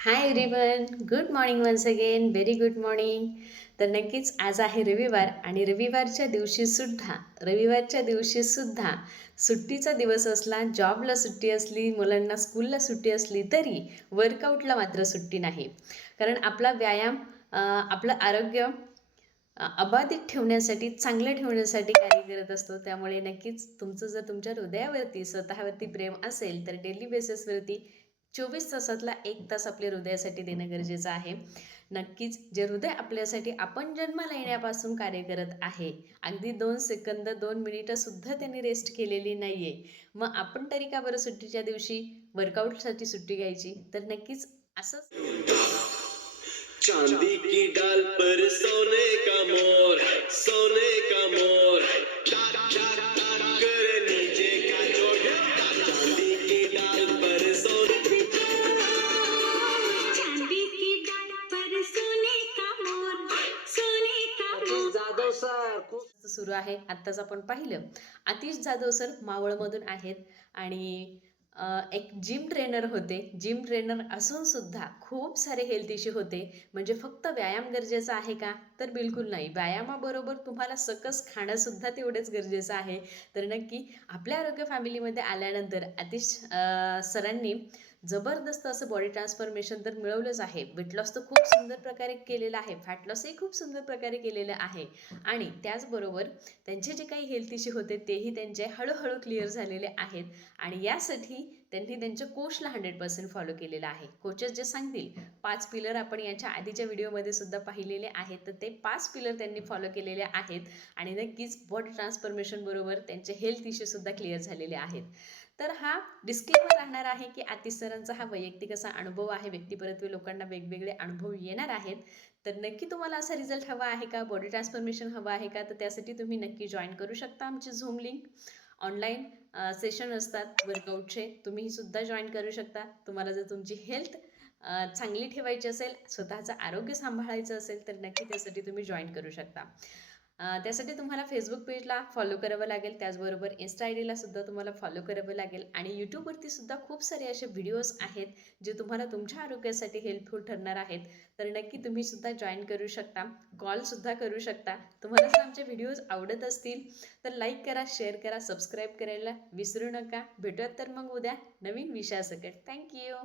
हाय everyone, good morning once again, very good morning. तर नक्कीच आज आहे रविवार आणि रविवारच्या दिवशी सुद्धा सुट्टीचा दिवस असला, जॉबला सुट्टी असली, मुलांना स्कूलला सुट्टी असली तरी वर्कआउटला मात्र सुट्टी नाही. कारण आपला व्यायाम आपलं आरोग्य अबाधित ठेवण्यासाठी, चांगलं ठेवण्यासाठी कार्य करत असतो. त्यामुळे नक्कीच तुमचं जर तुमच्या हृदयावरती स्वतःवरती प्रेम असेल तर डेली बेसिसवरती 24 तासातला 1 तास आपल्या हृदयासाठी देणं गरजेचं आहे. नक्कीच जे हृदय आपल्यासाठी आपण जन्माला येण्यापासून कार्य करत आहे, अगदी 2 सेकंद 2 मिनिटं सुद्धा त्यांनी रेस्ट केलेली नाहीये, मग आपण तरी का बरं सुट्टीच्या दिवशी वर्कआउटसाठी सुट्टी घ्यायची? तर नक्कीच असंच चांदी की डाल पर सोने का मोर, सोने का मोर, टाक टाक टाक कर नीचे का जोड़, चांदी की डाल पर सोने, चांदी की डाल पर सोने का मोर, सोने का मोर. जाधव सर खूप सुरू आहे. आत्ताच आपण पाहिलं आतिश जाधव सर मावळमधून आहेत आणि एक जिम ट्रेनर होते. जिम ट्रेनर असून सुद्धा खूप सारे हेल्थ इश्यू होते. म्हणजे फक्त व्यायाम गरजेचा आहे का? तर बिलकुल नाही. व्यायामाबरोबर तुम्हाला सकस खाणंसुद्धा तेवढंच गरजेचं आहे. तर नक्की आपल्या आरोग्य फॅमिलीमध्ये आल्यानंतर आतिश सरांनी जबरदस्त असं बॉडी ट्रान्सफॉर्मेशन तर मिळवलंच आहे. वेट लॉस तर खूप सुंदर प्रकारे केलेलं आहे. फॅट लॉसही खूप सुंदर प्रकारे केलेलं आहे. आणि त्याचबरोबर त्यांचे जे काही हेल्थ इश्यू होते तेही त्यांचे हळूहळू क्लिअर झालेले आहेत. आणि यासाठी त्यांनी त्यांच्या कोचला 100% फॉलो केलेलं आहे. कोचेस जे सांगतील 5 पिलर आपण याच्या आधीच्या व्हिडिओमध्ये सुद्धा पाहिलेले आहेत, तर ते 5 पिलर त्यांनी फॉलो केलेले आहेत आणि नक्कीच बॉडी ट्रान्सफॉर्मेशन बरोबर त्यांचे हेल्थ इश्यू सुद्धा क्लिअर झालेले आहेत. तर हा डिस्क्लेमर राहणार आहे की आतिश सरांचा हा वैयक्तिक असा अनुभव आहे. व्यक्तिपरत्वे लोकांना वेगवेगळे अनुभव येणार आहेत. तर नक्की तुम्हाला असा रिझल्ट हवा आहे का? बॉडी ट्रान्सफॉर्मेशन हवं आहे का? तर त्यासाठी तुम्ही नक्की जॉईन करू शकता आमची झूम लिंक. ऑनलाईन सेशन असतात वर्कआउटचे, तुम्ही सुद्धा जॉईन करू शकता. तुम्हाला जर तुमची हेल्थ चांगली ठेवायची असेल, स्वतःचं आरोग्य सांभाळायचं असेल तर नक्की त्यासाठी तुम्ही जॉईन करू शकता. त्यासाठी तुम्हाला फेसबुक पेजला फॉलो करावं लागेल. त्याचबरोबर इन्स्टा आय डीला सुद्धा तुम्हाला फॉलो करावं लागेल आणि यूट्यूबवरती सुद्धा खूप सारे असे व्हिडिओज आहेत जे तुम्हाला तुमच्या आरोग्यासाठी हेल्पफुल ठरणार आहेत. तर नक्की तुम्ही सुद्धा जॉईन करू शकता, कॉलसुद्धा करू शकता. तुम्हाला जर आमचे व्हिडिओज आवडत असतील तर लाईक करा, शेअर करा, सबस्क्राईब करायला विसरू नका. भेटूयात तर मग उद्या नवीन विषयासकट. थँक्यू.